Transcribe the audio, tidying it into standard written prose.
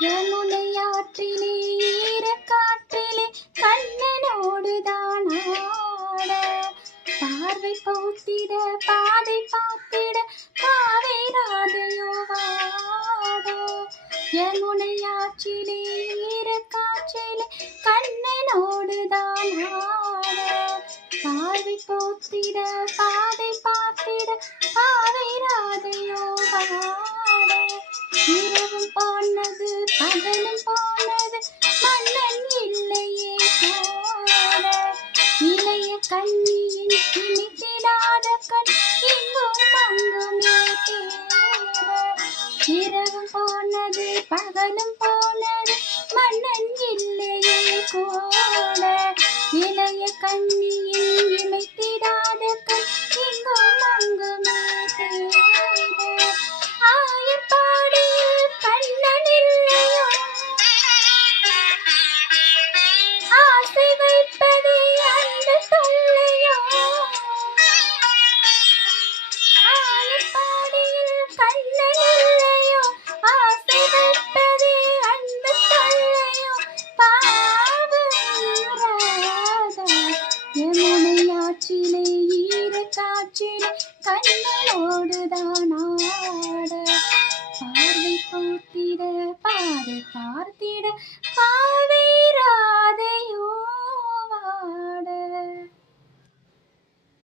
யமுனை ஆற்றிலே ஈரக்காற்றிலே கண்ணனோடுதான் ஆட பார்வை போத்திட பாதை பார்த்திட பாவை ராதையோ வாட யமுனை ஆற்றிலே ஈரக்காற்றிலே கண்ணனோடுதான் ஆட பார்வை போத்திட பாதை பார்த்திட பாவை ராதையோ வாட இரவும் போனது பகலும் போனது மன்னன் இல்லையே போட இளைய கண்ணியின் இனித்திடாத கண் இங்கும் அங்குமே தேட இரவும் போனது பகலும் போனது மன்னன் இல்லையே கூட இளைய கண்ணியின் இமைத்திடாத கண் இங்கும் அங்குமே தேட ஆயப்பாடியில் கண்ணன் இல்லையோ ஆசை வைப்பதே அந்த தொல்லையோ ஆயப்பாடியில் கண்ணன் இல்லையோ ஆசை வைப்பதே அந்த தொல்லையோ பாவம் ராதா யமுனை ஆற்றிலே ஈரக்காற்றிலே கண்ணனோடுதான் ஆட பார்வை போத்திட பாதை பார்த்திட பாவை ராதையோ வாட